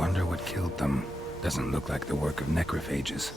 Wonder what killed them. Doesn't look like the work of necrophages.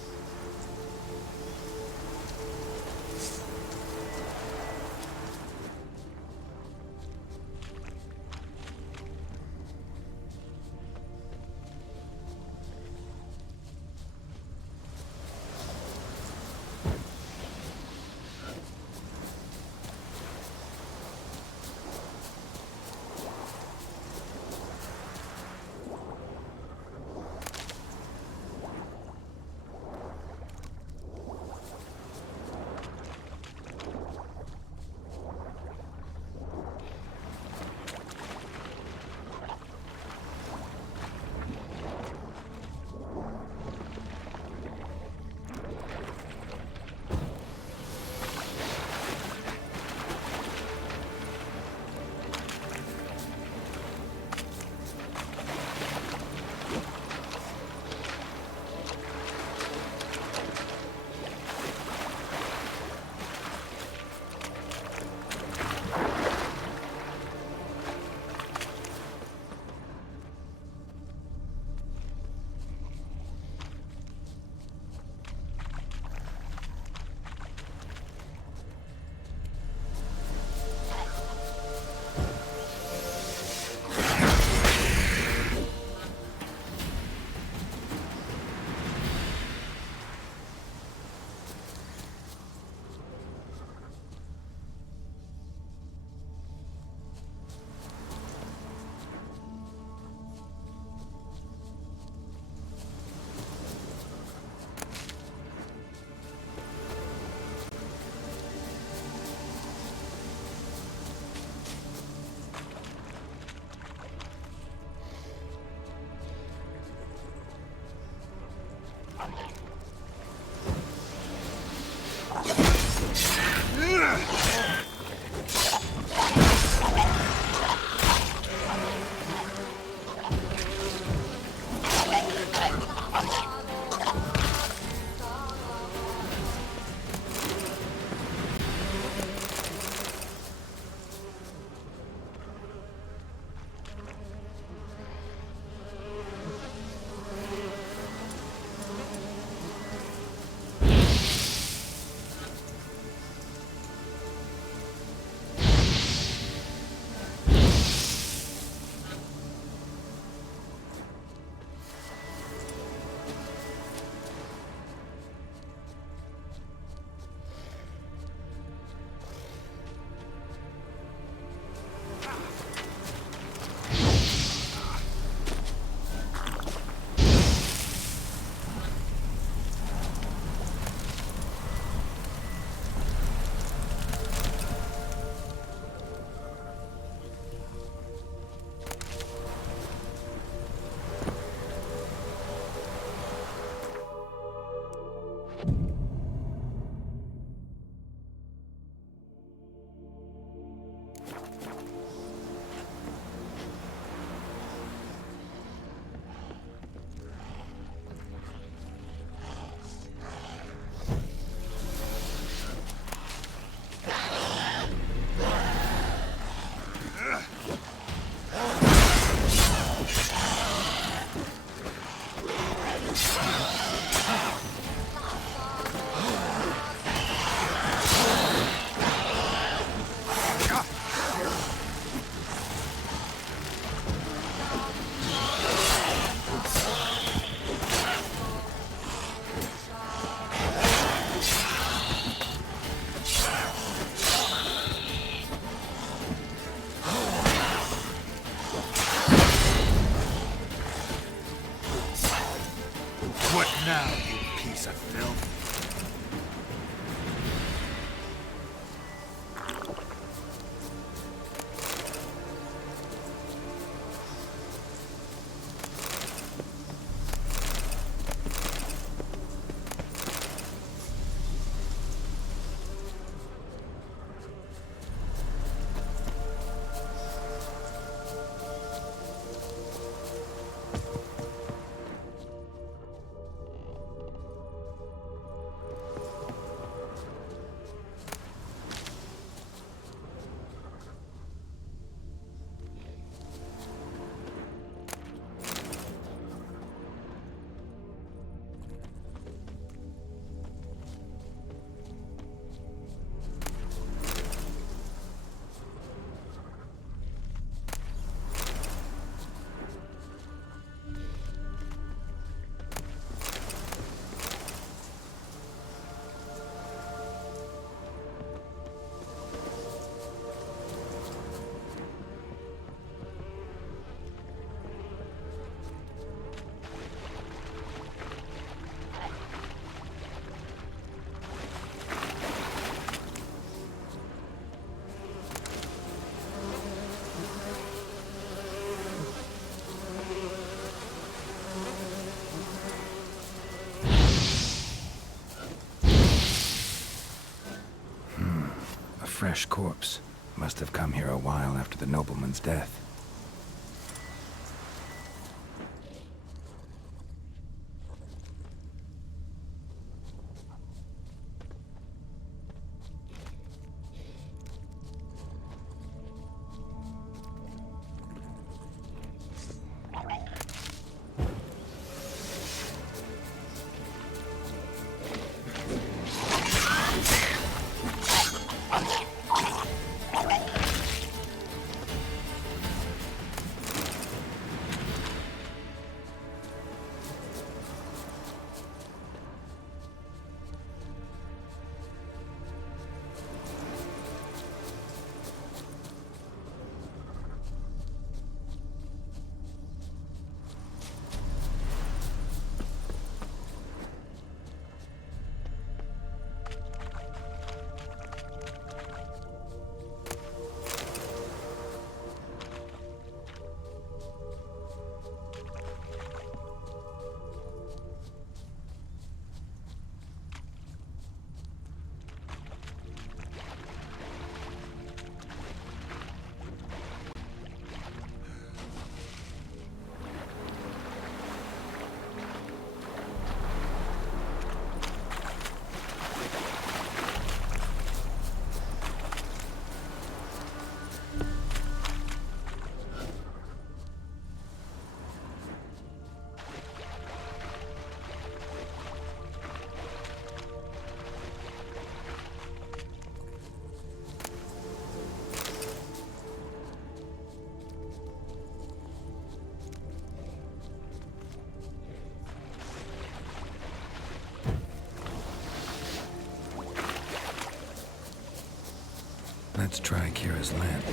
fresh corpse. Must have come here a while after the nobleman's death. Let's try Keira's lamp.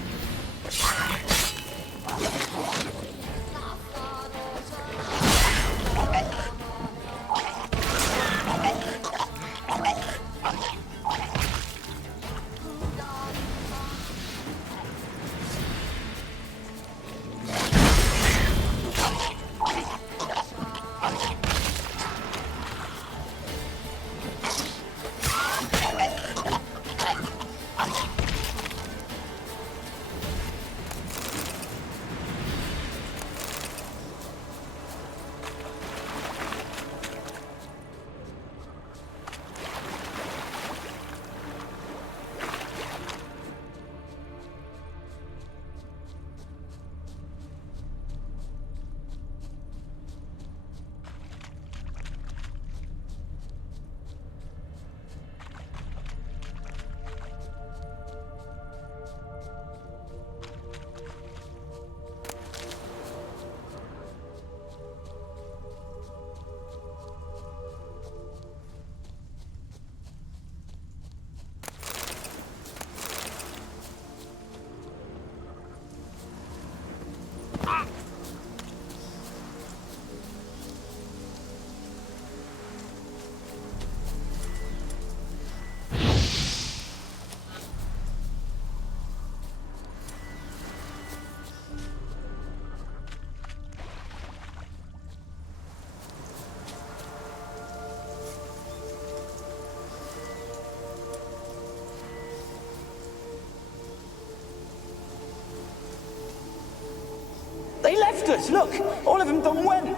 They left us, look! All of them done went!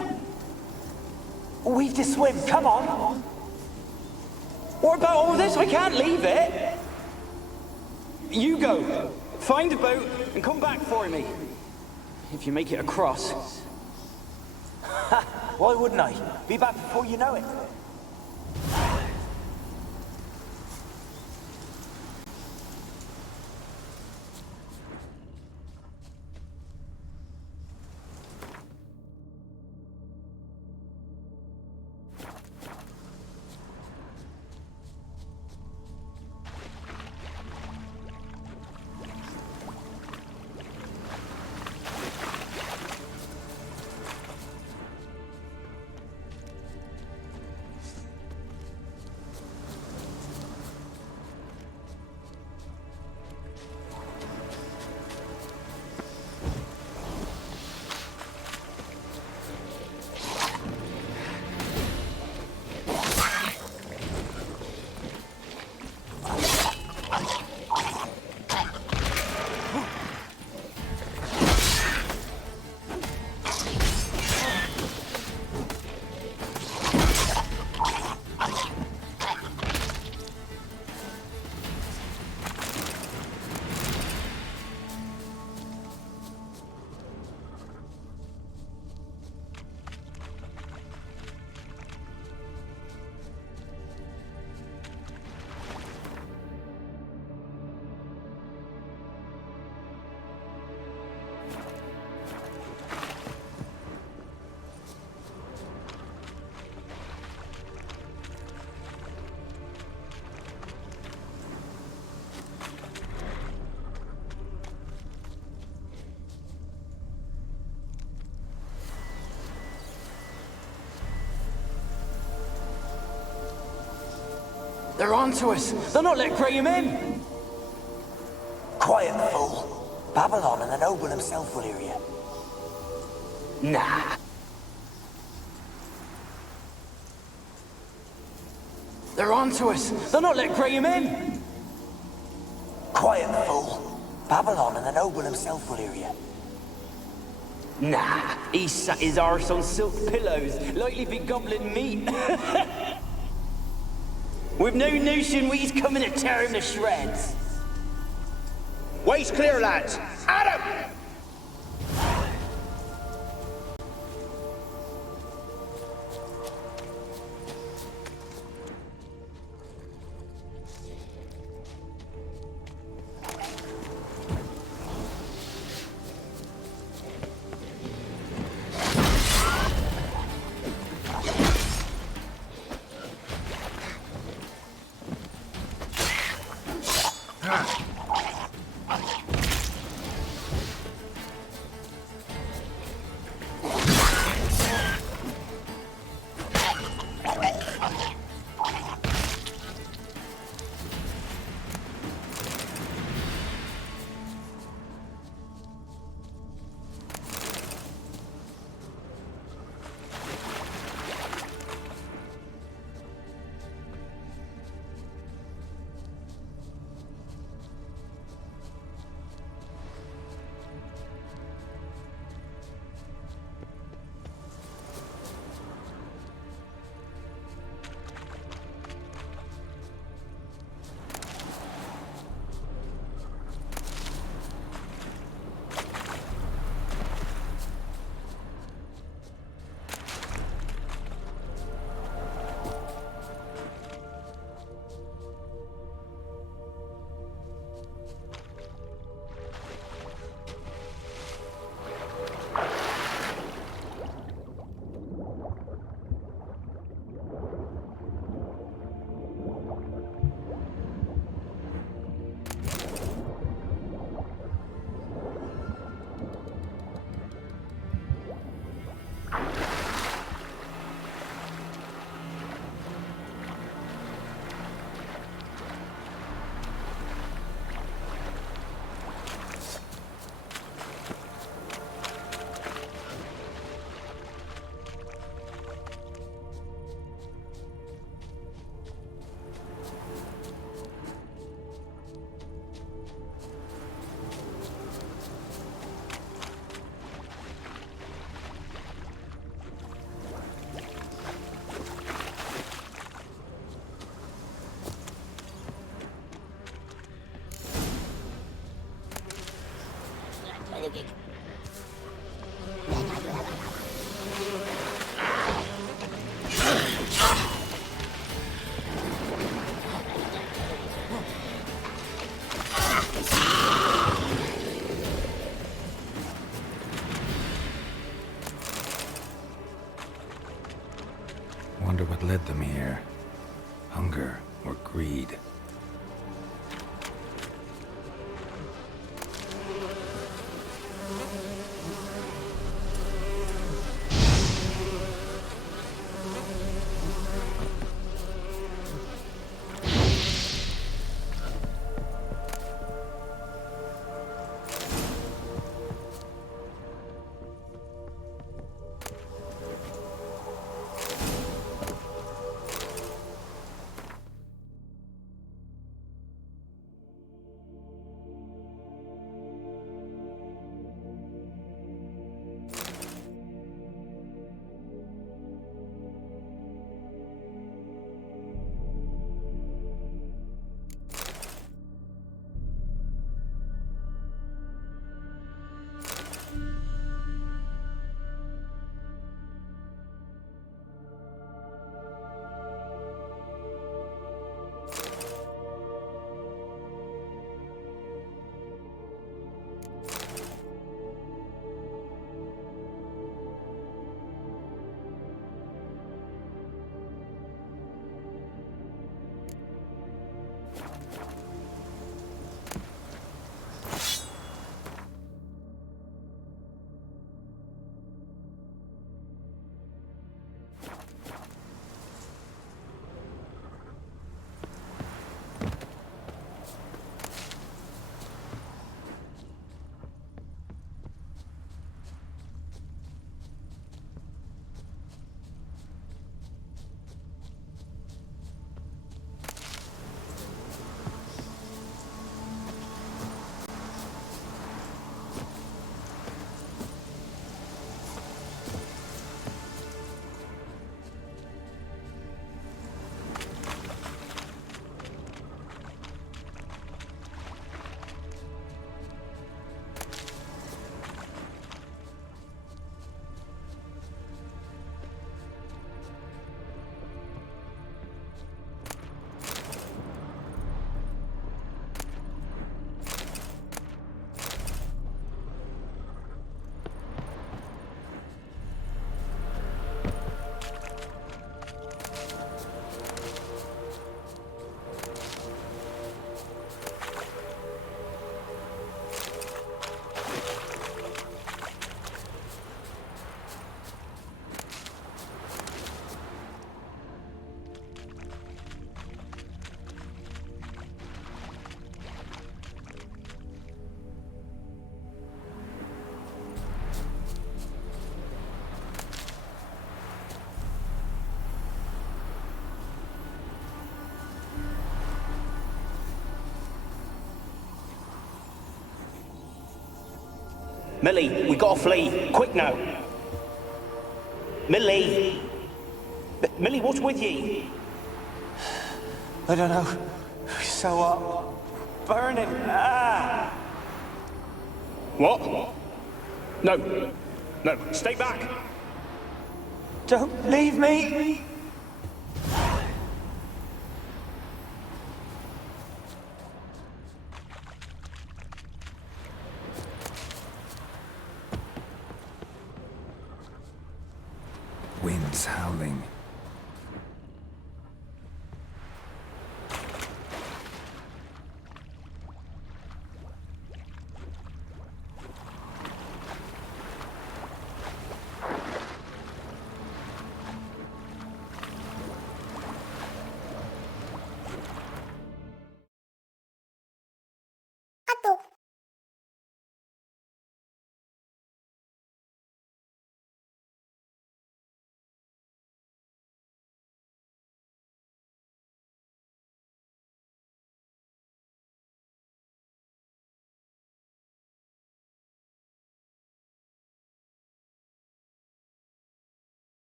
We've to swim, come on! What about all this? I can't leave it! You go, find a boat and come back for me. If you make it across. Ha! Why wouldn't I? Be back before you know it. They're onto us. They'll not let Graham in. Quiet, fool. Babylon and the noble himself will hear you. Nah. They're onto us. They'll not let Graham in. Quiet, fool. Babylon and the noble himself will hear you. Nah, he sat his arse on silk pillows, likely be goblin meat. We've no notion he's coming to tear him to shreds. Way's clear, lads. At him! Wonder what led them here. Hunger or greed. Millie, we gotta flee. Quick now. Millie! Millie, what's with ye? I don't know. So burning. Ah! What? No. No, stay back. Don't leave me. Wind's howling.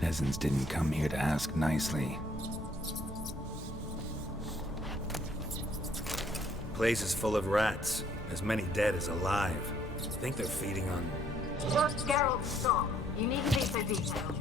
Peasants didn't come here to ask nicely. Place is full of rats. As many dead as alive. Think they're feeding on... Just Geralt, stop. You need to be so detailed.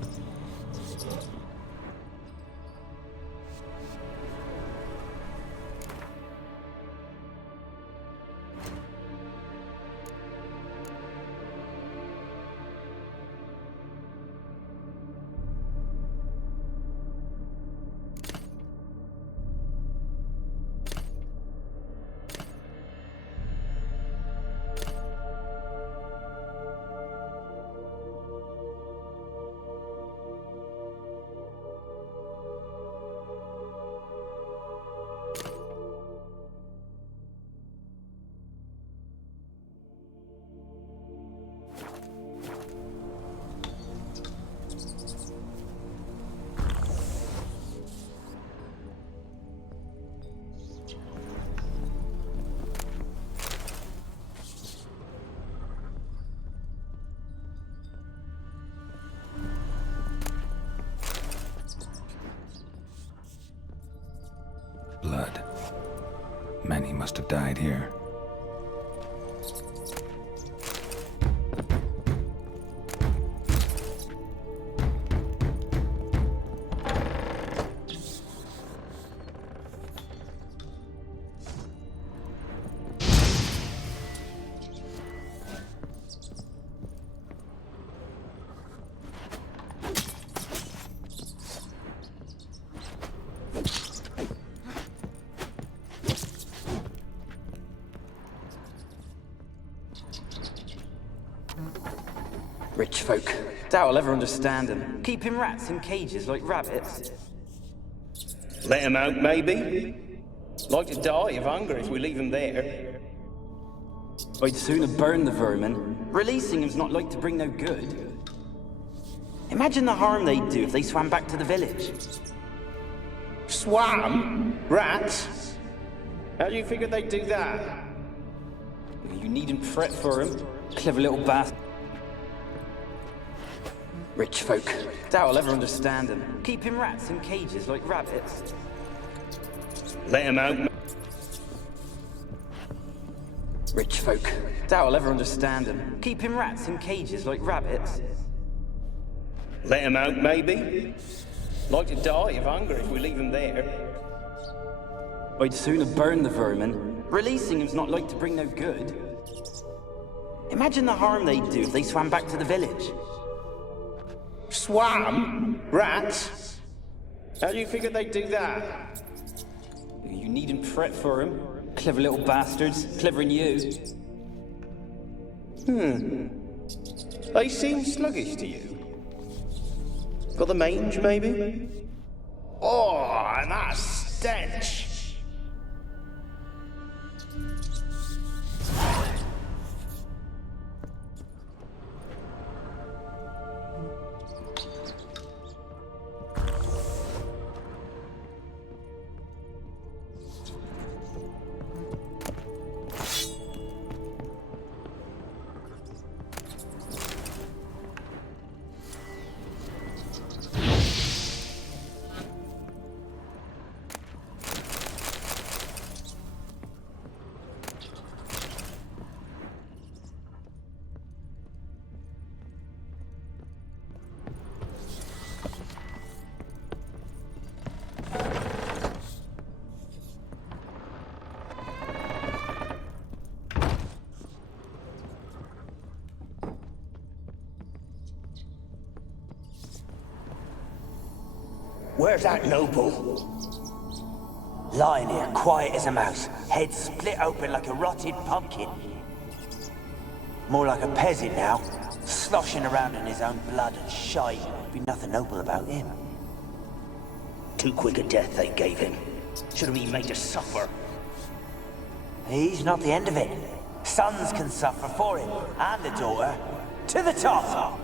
died here. Rich folk. Doubt I'll ever understand them. Keeping rats in cages like rabbits. Let him out, maybe? Like to die of hunger if we leave him there. I'd sooner burn the vermin. Releasing him's not like to bring no good. Imagine the harm they'd do if they swam back to the village. Swam? Rats? How do you figure they'd do that? You needn't fret for him. Clever little bastard. Rich folk. Doubt I'll ever understand them. Keeping rats in cages like rabbits. Let him out. Rich folk. Doubt I'll ever understand them. Keeping rats in cages like rabbits. Let him out, maybe? Like to die of hunger if we leave him there. I'd sooner burn the vermin. Releasing him's not like to bring no good. Imagine the harm they'd do if they swam back to the village. Swam? Rats? How do you figure they'd do that? You needn't fret for him. Clever little bastards. Clever than you. They seem sluggish to you. Got the mange, maybe? Oh, and that stench! Where's that noble? Lying here, quiet as a mouse, head split open like a rotted pumpkin. More like a peasant now, sloshing around in his own blood and shite. Be nothing noble about him. Too quick a death they gave him. Should have been made to suffer. He's not the end of it. Sons can suffer for him, and the daughter. To the top!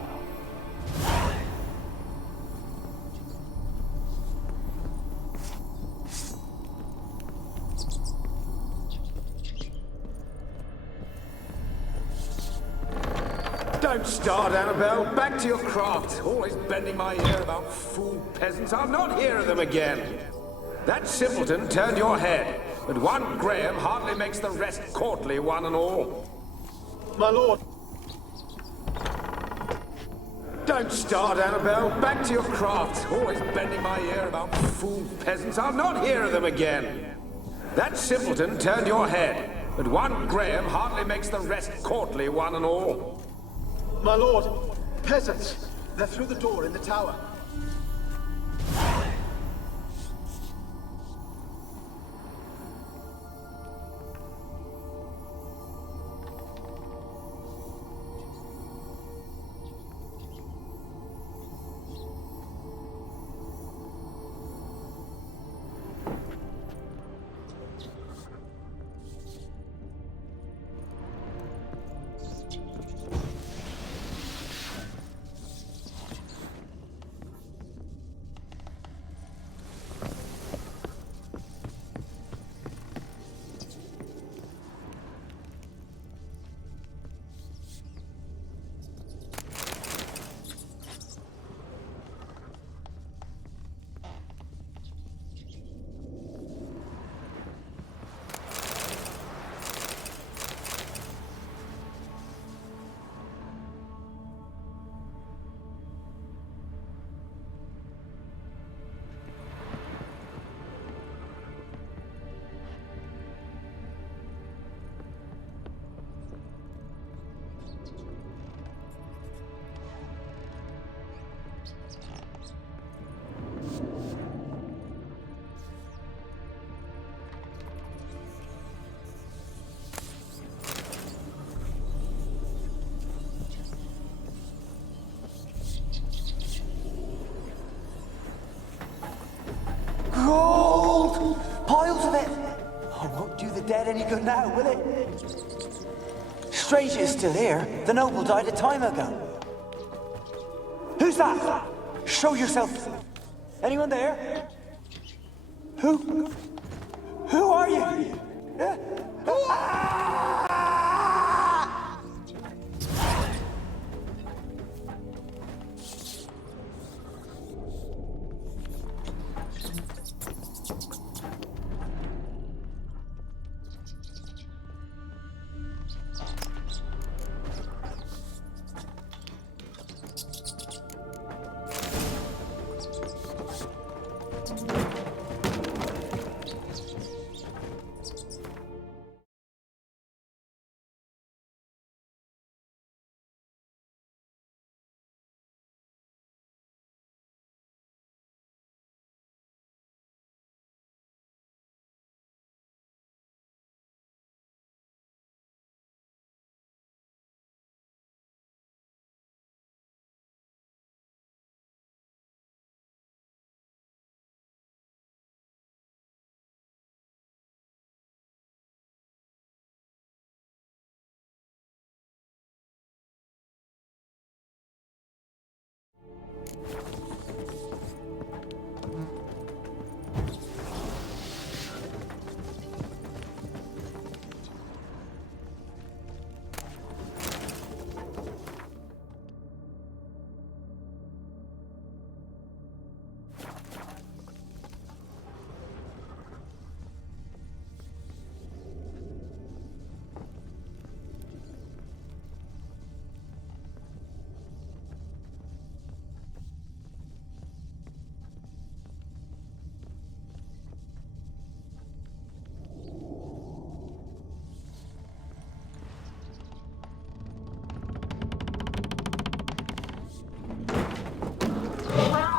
Don't start, Annabelle. Back to your craft. Always bending my ear about fool peasants. I'll not hear of them again. That simpleton turned your head, but one Graham hardly makes the rest courtly, one and all. My lord. Don't start, Annabelle. Back to your craft. Always bending my ear about fool peasants. I'll not hear of them again. That simpleton turned your head, but one Graham hardly makes the rest courtly, one and all. My lord, peasants. They're through the door in the tower. any good now, will it? Strange it's still here. The noble died a time ago. Who's that? Show yourself. Anyone there? Who? Who are you?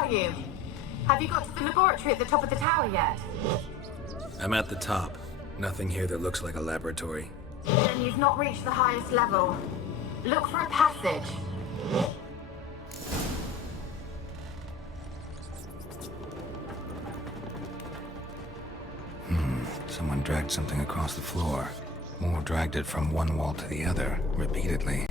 You? Have you got to the laboratory at the top of the tower yet? I'm at the top. Nothing here that looks like a laboratory. Then you've not reached the highest level. Look for a passage. Someone dragged something across the floor. Or dragged it from one wall to the other, repeatedly.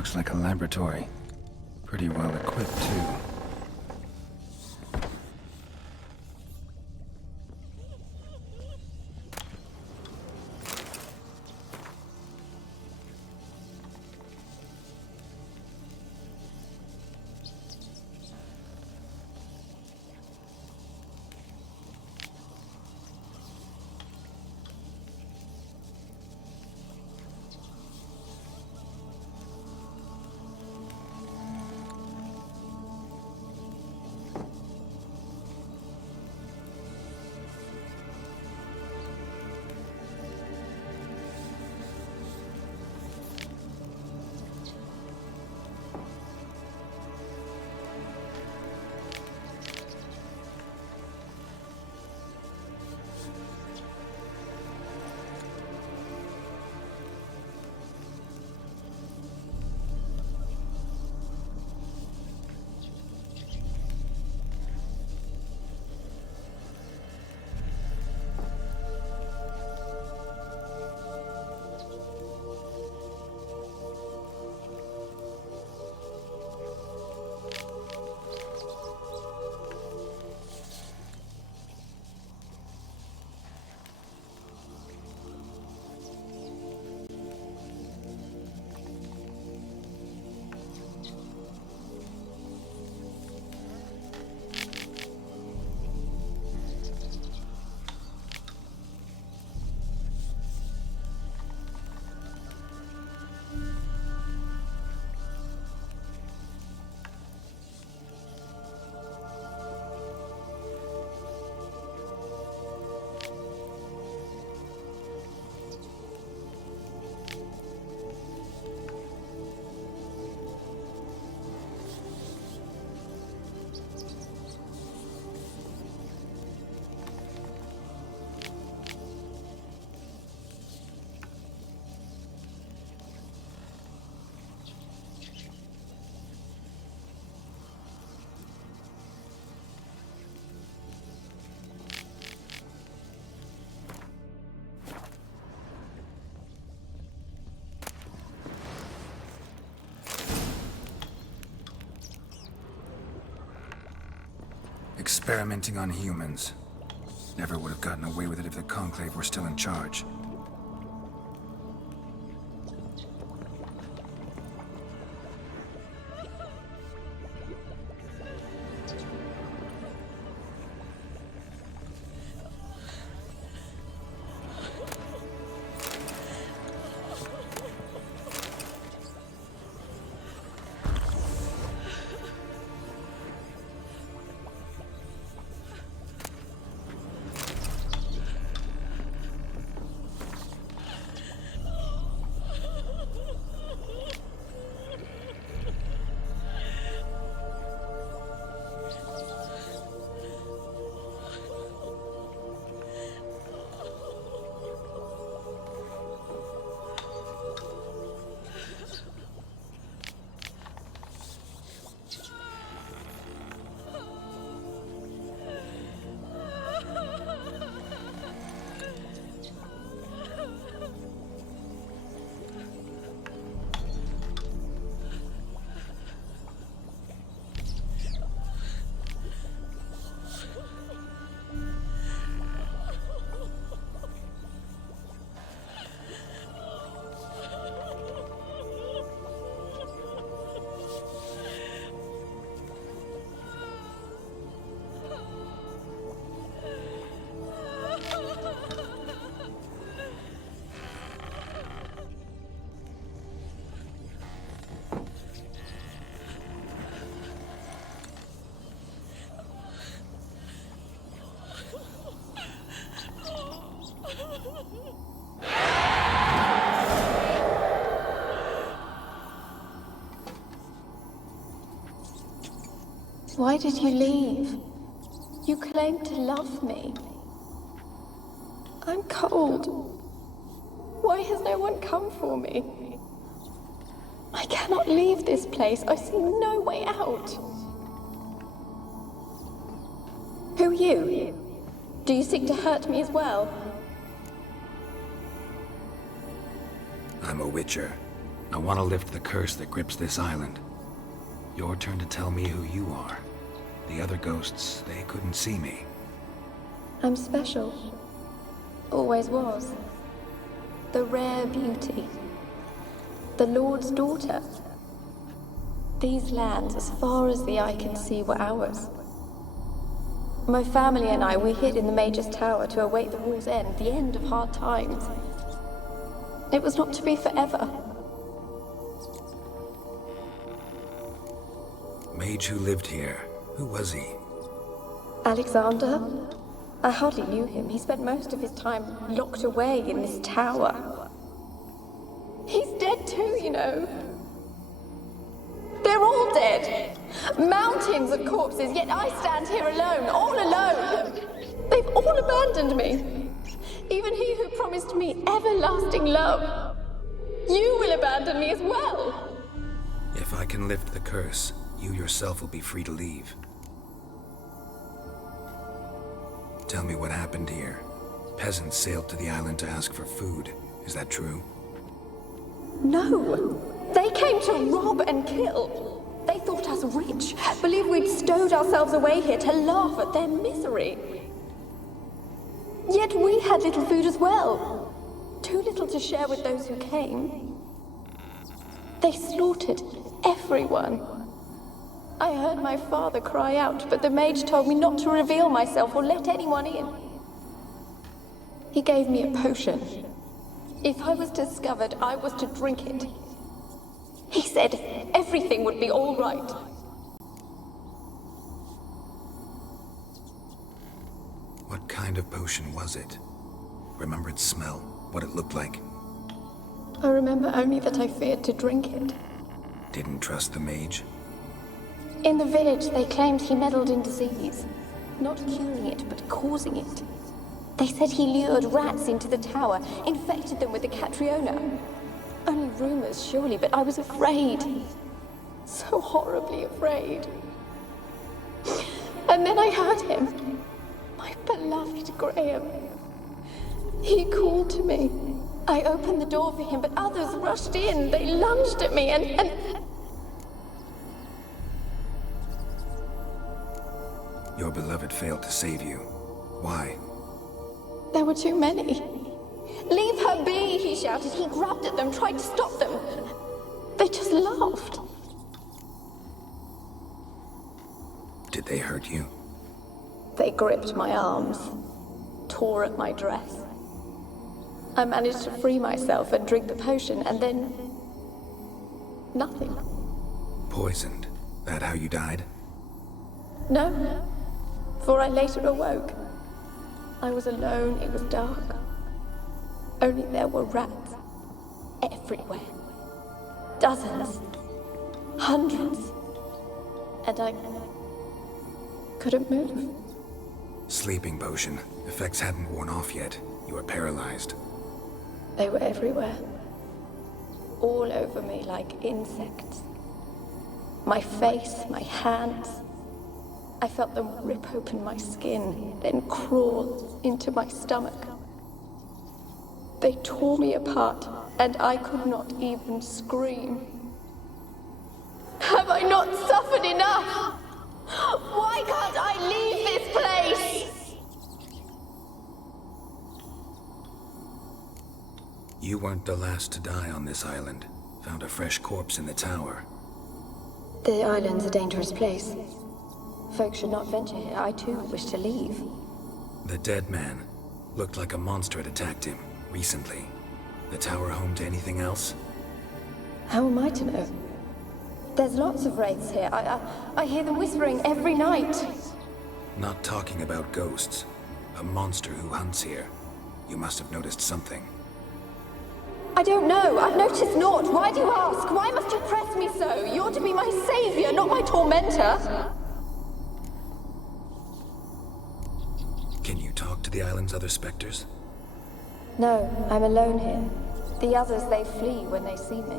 looks like a laboratory. Pretty well equipped, too. Experimenting on humans. Never would have gotten away with it if the Conclave were still in charge. Why did you leave? You claimed to love me. I'm cold. Why has no one come for me? I cannot leave this place. I see no way out. Who are you? Do you seek to hurt me as well? I'm a Witcher. I want to lift the curse that grips this island. Your turn to tell me who you are. The other ghosts, they couldn't see me. I'm special. Always was. The rare beauty. The Lord's daughter. These lands, as far as the eye can see, were ours. My family and I, we hid in the Major's Tower to await the war's end, the end of hard times. It was not to be forever. Mage who lived here. Who was he? Alexander? I hardly knew him. He spent most of his time locked away in this tower. He's dead too, you know. They're all dead. Mountains of corpses, yet I stand here alone, all alone. They've all abandoned me. Even he who promised me everlasting love. You will abandon me as well. If I can lift the curse, you yourself will be free to leave. Tell me what happened here. Peasants sailed to the island to ask for food. Is that true? No. They came to rob and kill. They thought us rich, believed we'd stowed ourselves away here to laugh at their misery. Yet we had little food as well. Too little to share with those who came. They slaughtered everyone. I heard my father cry out, but the mage told me not to reveal myself or let anyone in. He gave me a potion. If I was discovered, I was to drink it. He said everything would be all right. What kind of potion was it? Remember its smell? What it looked like? I remember only that I feared to drink it. Didn't trust the mage? In the village, they claimed he meddled in disease. Not curing it, but causing it. They said he lured rats into the tower, infected them with the Catriona. Only rumors, surely, but I was afraid. So horribly afraid. And then I heard him. My beloved Graham. He called to me. I opened the door for him, but others rushed in. They lunged at me and... Your beloved failed to save you. Why? There were too many. Leave her be, he shouted. He grabbed at them, tried to stop them. They just laughed. Did they hurt you? They gripped my arms, tore at my dress. I managed to free myself and drink the potion, and then... nothing. Poisoned? That how you died? No, for I later awoke. I was alone, it was dark. Only there were rats. Everywhere. Dozens. Hundreds. And I... couldn't move. Sleeping potion. Effects hadn't worn off yet. You were paralyzed. They were everywhere. All over me like insects. My face, my hands. I felt them rip open my skin, then crawl into my stomach. They tore me apart, and I could not even scream. Have I not suffered enough? Why can't I leave this place? You weren't the last to die on this island. Found a fresh corpse in the tower. The island's a dangerous place. Folks should not venture here. I too wish to leave. The dead man. Looked like a monster had attacked him, recently. The tower home to anything else? How am I to know? There's lots of wraiths here. I hear them whispering every night. Not talking about ghosts. A monster who hunts here. You must have noticed something. I don't know. I've noticed naught. Why do you ask? Why must you press me so? You're to be my savior, not my tormentor. Can you talk to the island's other specters? No, I'm alone here. The others, they flee when they see me.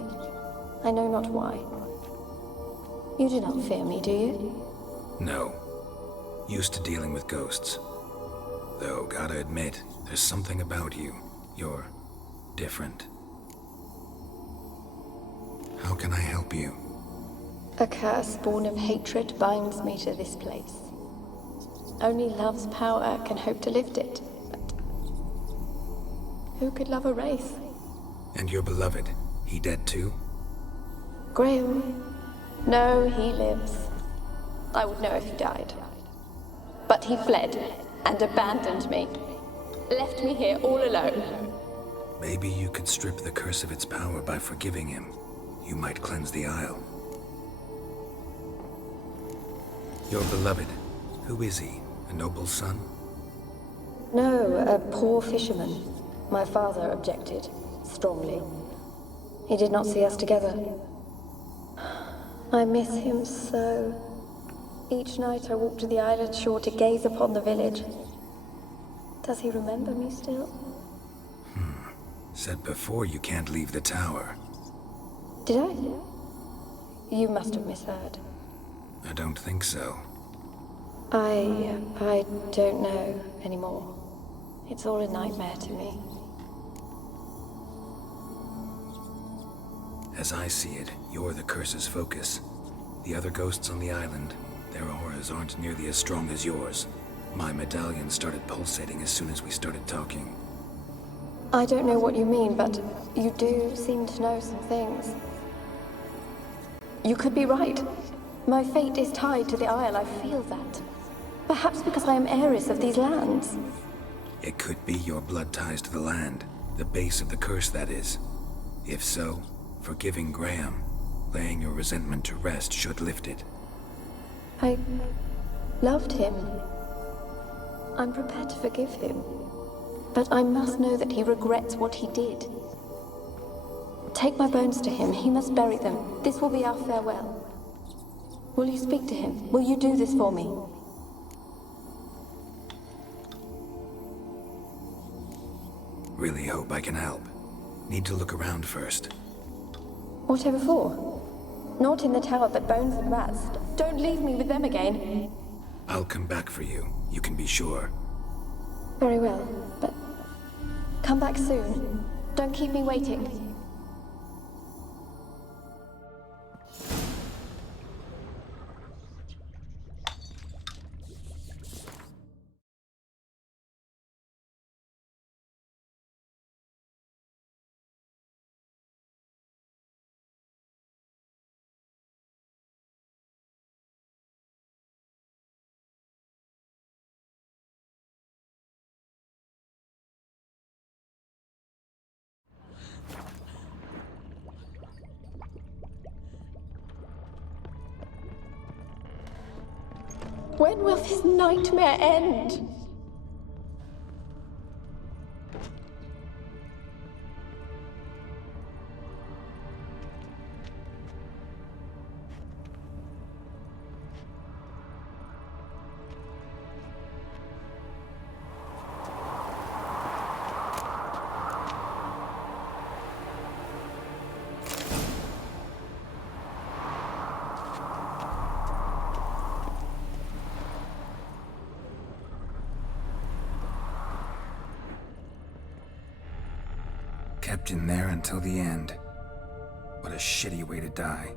I know not why. You do not fear me, do you? No. Used to dealing with ghosts. Though, gotta admit, there's something about you. You're different. How can I help you? A curse born of hatred binds me to this place. Only love's power can hope to lift it. But who could love a wraith? And your beloved, he dead too? Graham? No, he lives. I would know if he died. But he fled and abandoned me. Left me here all alone. Maybe you could strip the curse of its power by forgiving him. You might cleanse the Isle. Your beloved, who is he? A noble son? No, a poor fisherman. My father objected, strongly. He did not see us together. I miss him so. Each night I walk to the island shore to gaze upon the village. Does he remember me still? Said before you can't leave the tower. Did I? You must have misheard. I don't think so. I don't know anymore. It's all a nightmare to me. As I see it, you're the curse's focus. The other ghosts on the island, their auras aren't nearly as strong as yours. My medallion started pulsating as soon as we started talking. I don't know what you mean, but you do seem to know some things. You could be right. My fate is tied to the Isle, I feel that. Perhaps because I am heiress of these lands. It could be your blood ties to the land, the base of the curse, that is. If so, forgiving Graham, laying your resentment to rest should lift it. I loved him. I'm prepared to forgive him. But I must know that he regrets what he did. Take my bones to him. He must bury them. This will be our farewell. Will you speak to him? Will you do this for me? Really hope I can help. Need to look around first. Whatever for? Not in the tower, but bones and rats. Don't leave me with them again. I'll come back for you. You can be sure. Very well, but come back soon. Don't keep me waiting. When will this nightmare end? Kept in there until the end. What a shitty way to die.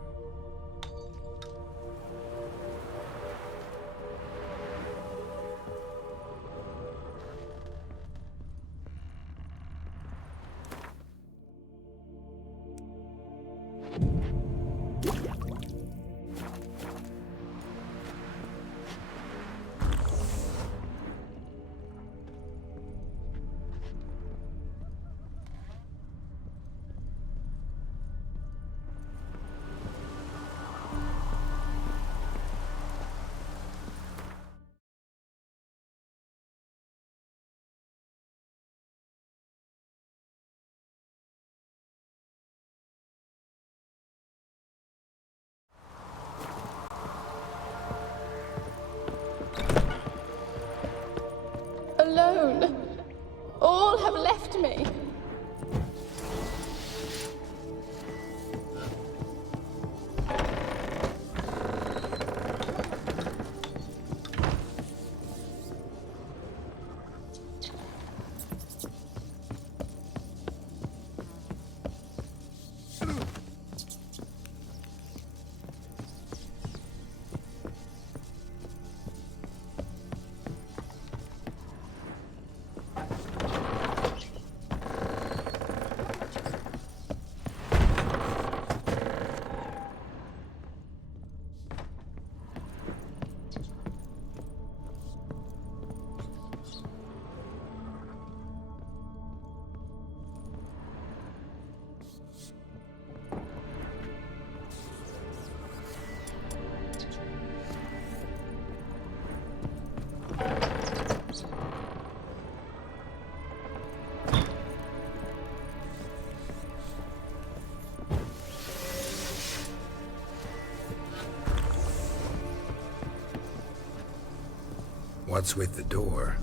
What's with the door?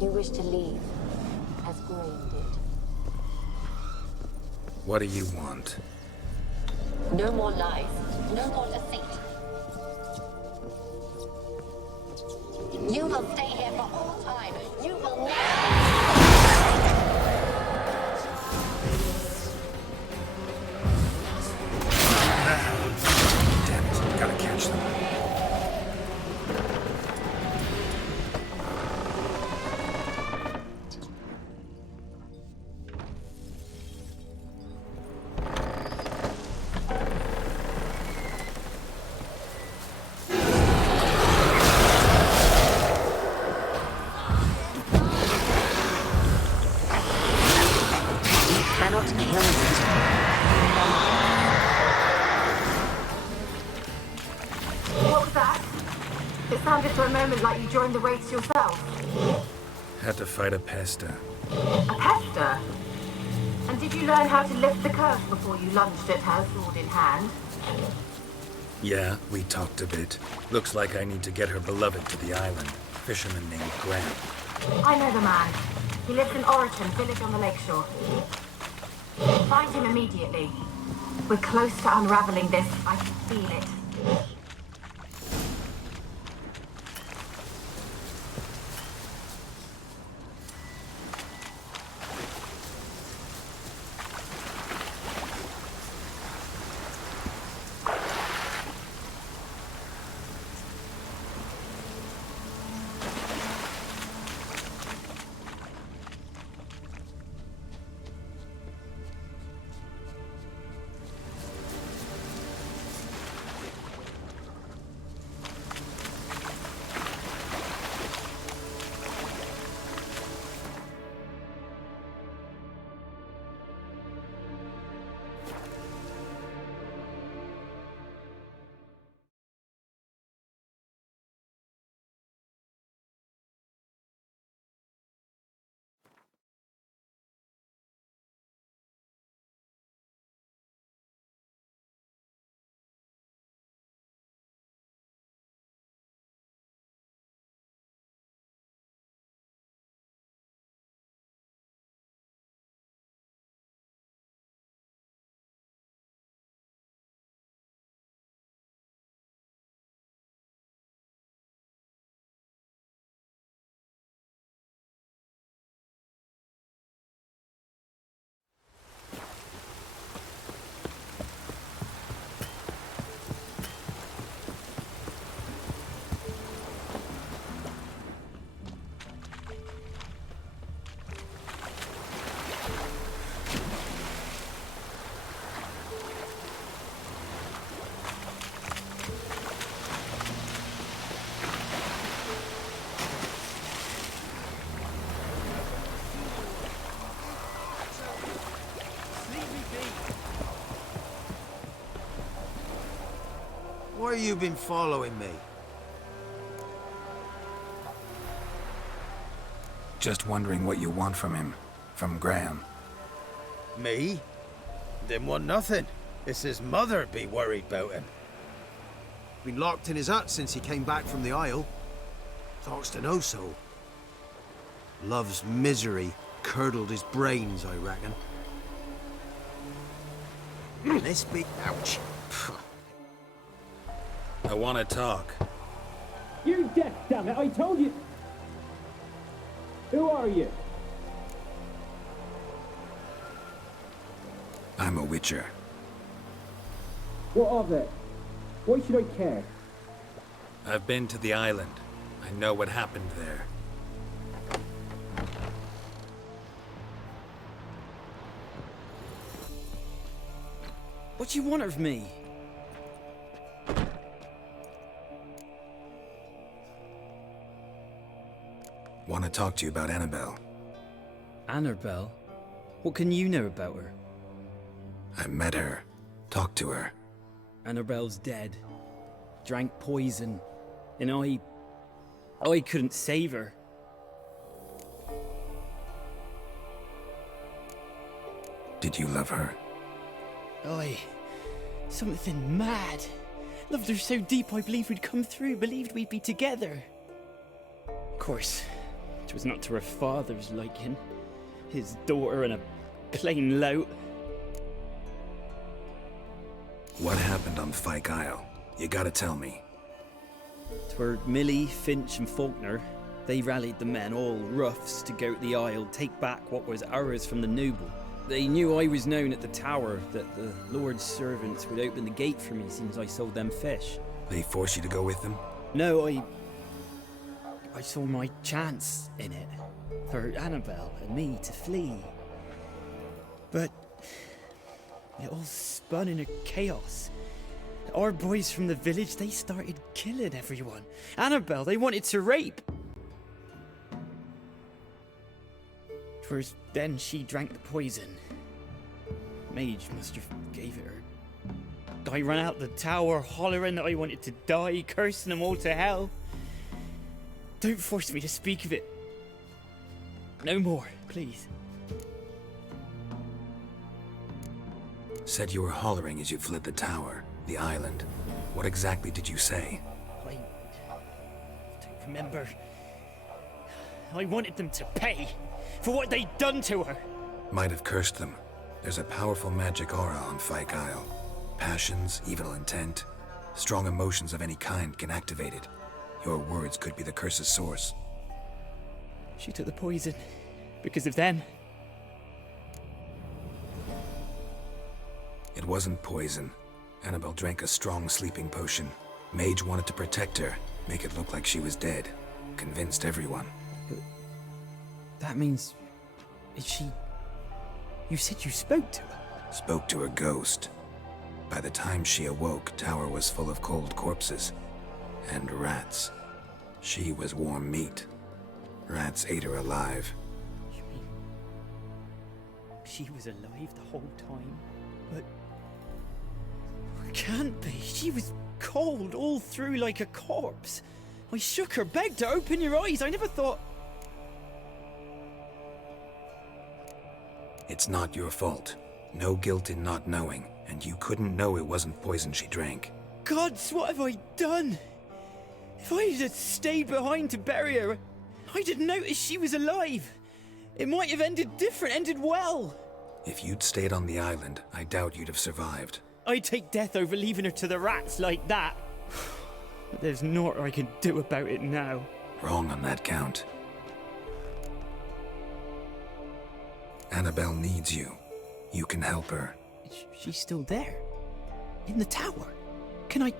You wish to leave, as Graham did. What do you want? No more lies, no more deceit. You will stay here for all time. You will never... Damn it, gotta catch them. Cannot kill it. What was that? It sounded for a moment like you joined the race yourself. Had to fight a pester. A pester? And did you learn how to lift the curse before you lunged at her, sword in hand? Yeah, we talked a bit. Looks like I need to get her beloved to the island. Fisherman named Graham. I know the man. He lives in Oriton, village on the lakeshore. Find him immediately. We're close to unraveling this. I can feel it. Why you been following me? Just wondering what you want from him. From Graham. Me? Didn't want nothing. It's his mother be worried about him. Been locked in his hut since he came back from the Isle. Thoughts to know so. Love's misery curdled his brains, I reckon. This be... Ouch. I want to talk. You're deaf, damn it! I told you. Who are you? I'm a witcher. What of it? Why should I care? I've been to the island. I know what happened there. What do you want of me? Want to talk to you about Annabelle. Annabelle? What can you know about her? I met her. Talked to her. Annabelle's dead. Drank poison. And I couldn't save her. Did you love her? Something mad. Loved her so deep I believed we'd come through, believed we'd be together. course, it was not to her father's liking. His daughter and a plain lout. What happened on Fyke Isle? You gotta tell me. 'Twere Millie, Finch and Faulkner. They rallied the men, all roughs, to go to the Isle, take back what was ours from the noble. They knew I was known at the tower, that the Lord's servants would open the gate for me since I sold them fish. They force you to go with them? No, I saw my chance in it, for Annabelle and me to flee. But it all spun in a chaos. Our boys from the village, they started killing everyone. Annabelle, they wanted to rape. First, then she drank the poison. Mage must have gave it her. I ran out the tower, hollering that I wanted to die, cursing them all to hell. Don't force me to speak of it. No more, please. Said you were hollering as you fled the tower, the island. What exactly did you say? I don't remember. I wanted them to pay for what they'd done to her. Might have cursed them. There's a powerful magic aura on Fyke Isle. Passions, evil intent, strong emotions of any kind can activate it. Your words could be the curse's source. She took the poison because of them. It wasn't poison. Annabelle drank a strong sleeping potion. Mage wanted to protect her, make it look like she was dead. Convinced everyone. That means... is she... You said you spoke to her? Spoke to her ghost. By the time she awoke, Tower was full of cold corpses. And rats. She was warm meat. Rats ate her alive. You mean... she was alive the whole time? But... it can't be. She was cold all through like a corpse. I shook her, begged her, open your eyes. I never thought... It's not your fault. No guilt in not knowing, and you couldn't know it wasn't poison she drank. Gods, what have I done? If I had stayed behind to bury her, I didn't notice she was alive. It might have ended different, ended well. If you'd stayed on the island, I doubt you'd have survived. I'd take death over leaving her to the rats like that. But there's naught I can do about it now. Wrong on that count. Annabelle needs you. You can help her. She's still there? In the tower? Can I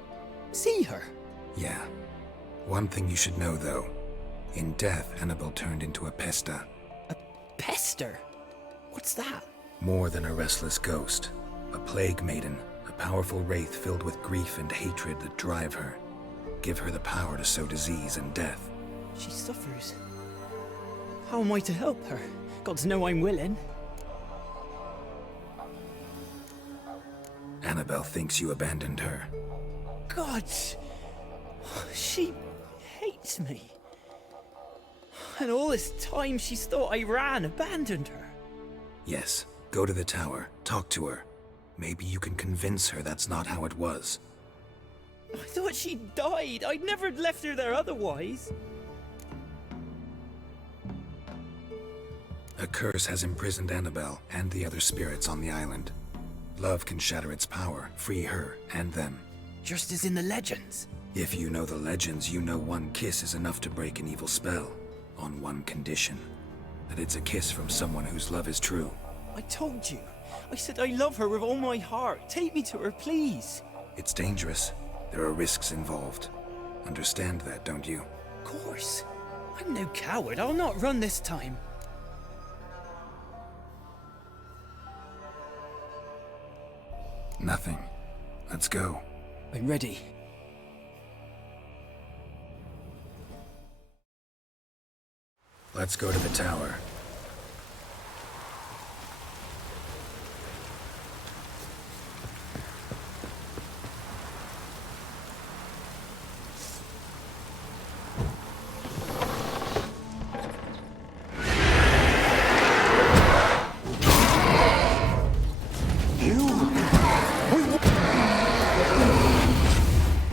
see her? Yeah. One thing you should know, though. In death, Annabelle turned into a pesta. A pester? What's that? More than a restless ghost. A plague maiden. A powerful wraith filled with grief and hatred that drive her. Give her the power to sow disease and death. She suffers. How am I to help her? Gods know I'm willing. Annabelle thinks you abandoned her. Gods! She hates me. And all this time she's thought I ran, abandoned her. Yes, go to the tower, talk to her. Maybe you can convince her that's not how it was. I thought she died. I'd never left her there otherwise. A curse has imprisoned Annabelle and the other spirits on the island. Love can shatter its power, free her and them. Just as in the legends. If you know the legends, you know one kiss is enough to break an evil spell. On one condition. That it's a kiss from someone whose love is true. I told you. I said I love her with all my heart. Take me to her, please. It's dangerous. There are risks involved. Understand that, don't you? Of course. I'm no coward. I'll not run this time. Nothing. Let's go. I'm ready. Let's go to the tower.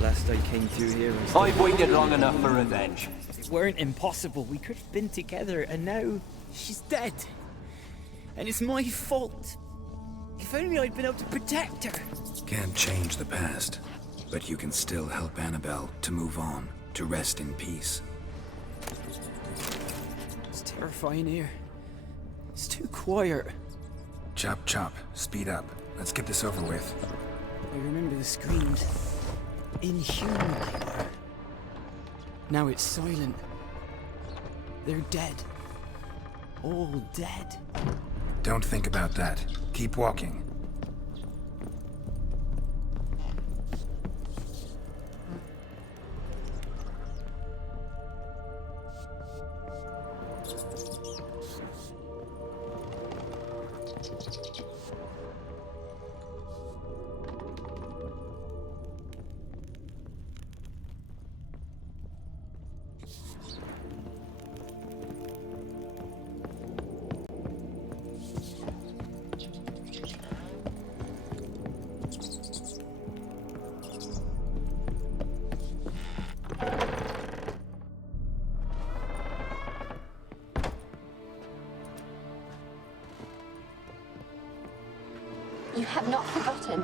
Last I came through here, Aye, boy, waited long enough for revenge. It weren't impossible. We could have been together, and now she's dead. And it's my fault. If only I'd been able to protect her. Can't change the past, but you can still help Annabelle to move on, to rest in peace. It's terrifying here. It's too quiet. Chop, chop. Speed up. Let's get this over with. I remember the screams. Inhuman they were. Now it's silent. They're dead. All dead. Don't think about that. Keep walking. You have not forgotten.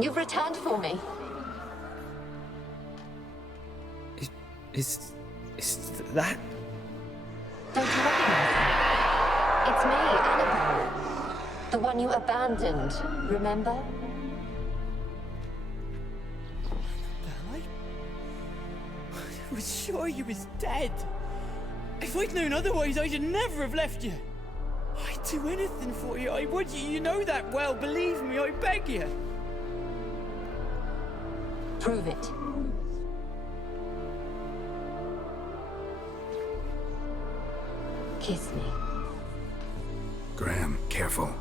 You've returned for me. Is that? Don't you recognize me? It's me, Annabelle. The one you abandoned, remember? I was sure you was dead. If I'd known otherwise, I'd never have left you. I'd do anything for you. I would. You know that well. Believe me, I beg you. Prove it. Kiss me. Graham, careful.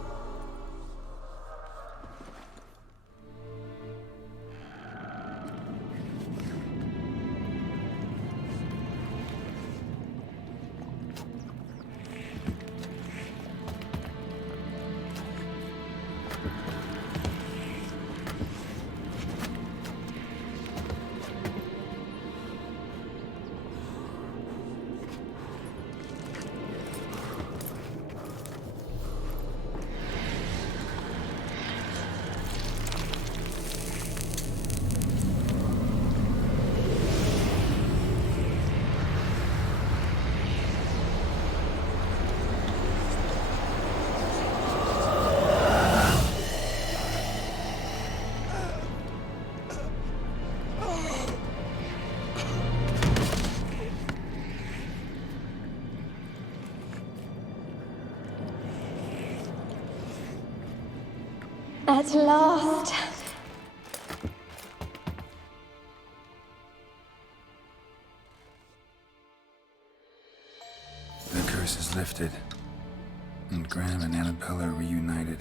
At last. The curse is lifted, and Graham and Annabelle are reunited.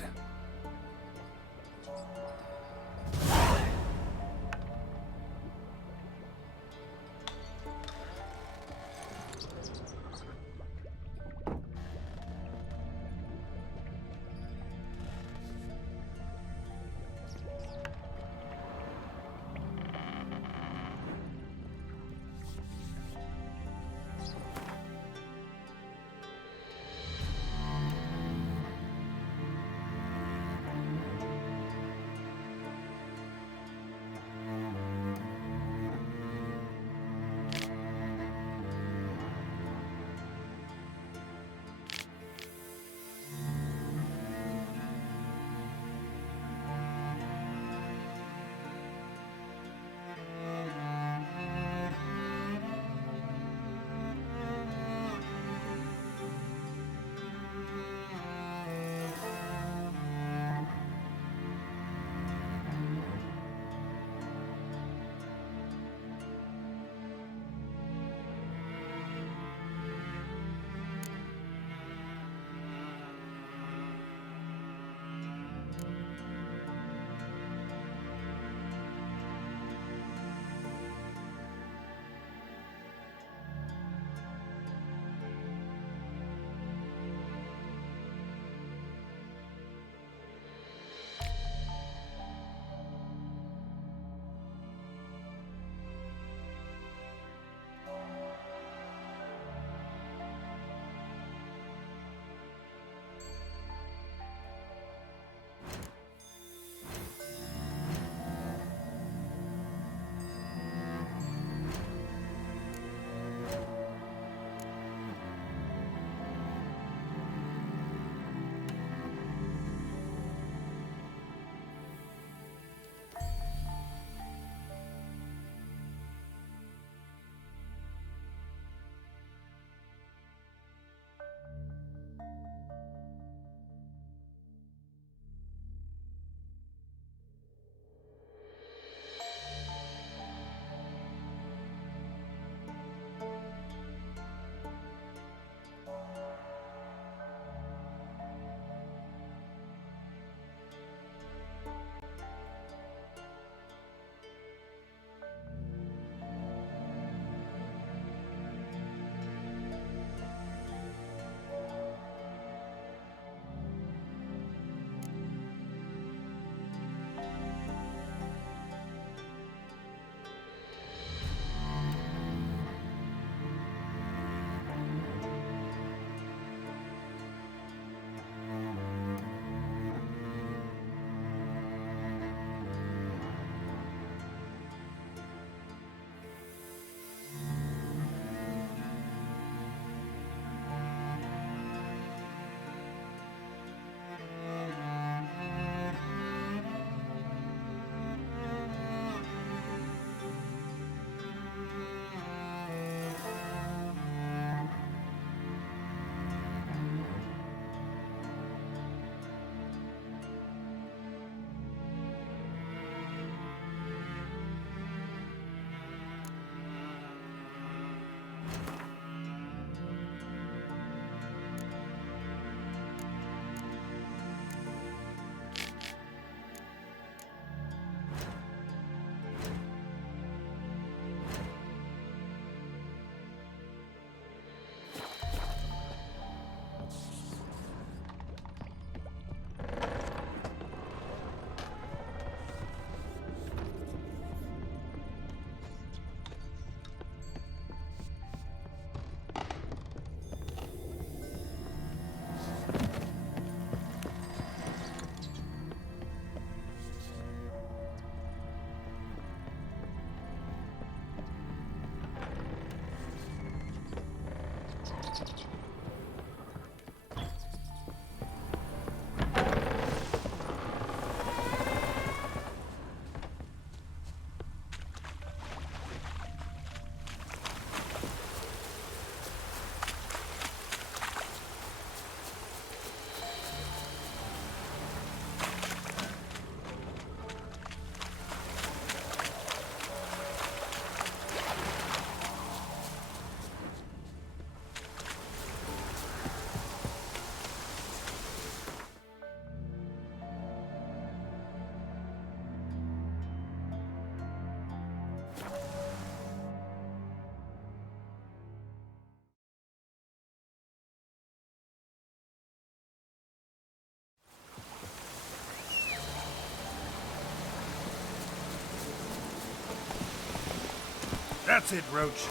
That's it, Roach.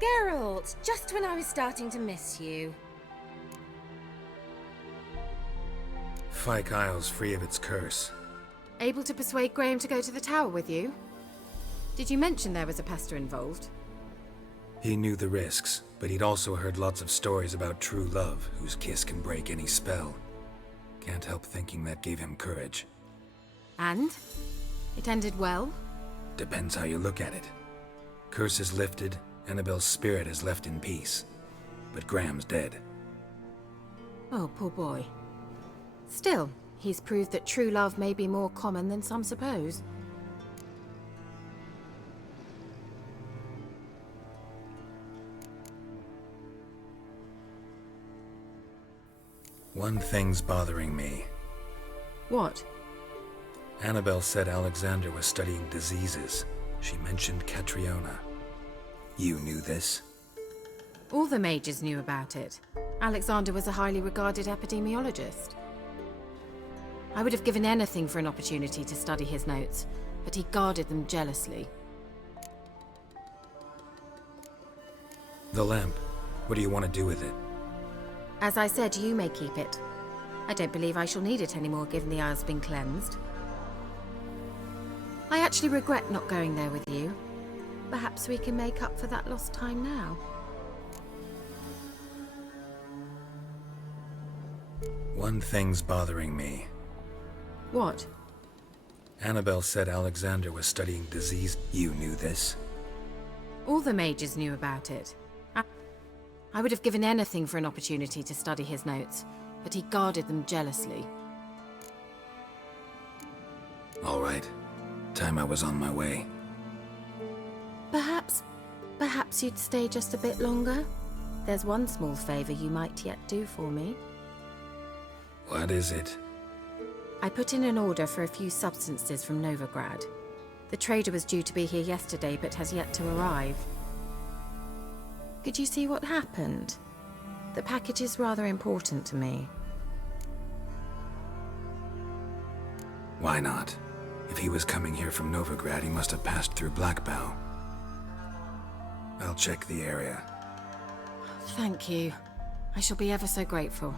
Geralt, just when I was starting to miss you. Fyke Isle's free of its curse. Able to persuade Graham to go to the tower with you? Did you mention there was a pester involved? He knew the risks, but he'd also heard lots of stories about true love, whose kiss can break any spell. Can't help thinking that gave him courage. And? It ended well? Depends how you look at it. Curse is lifted, Annabelle's spirit is left in peace. But Graham's dead. Oh, poor boy. Still, he's proved that true love may be more common than some suppose. One thing's bothering me. What? Annabelle said Alexander was studying diseases. She mentioned Catriona. You knew this? All the mages knew about it. Alexander was a highly regarded epidemiologist. I would have given anything for an opportunity to study his notes, but he guarded them jealously. The lamp. What do you want to do with it? As I said, you may keep it. I don't believe I shall need it anymore, given the Isle's been cleansed. I actually regret not going there with you. Perhaps we can make up for that lost time now. One thing's bothering me. What? Annabelle said Alexander was studying disease. You knew this? All the mages knew about it. I would have given anything for an opportunity to study his notes, but he guarded them jealously. All right. Time I was on my way. Perhaps you'd stay just a bit longer? There's one small favor you might yet do for me. What is it? I put in an order for a few substances from Novigrad. The trader was due to be here yesterday, but has yet to arrive. Could you see what happened? The package is rather important to me. Why not? If he was coming here from Novigrad, he must have passed through Blackbough. I'll check the area. Thank you. I shall be ever so grateful.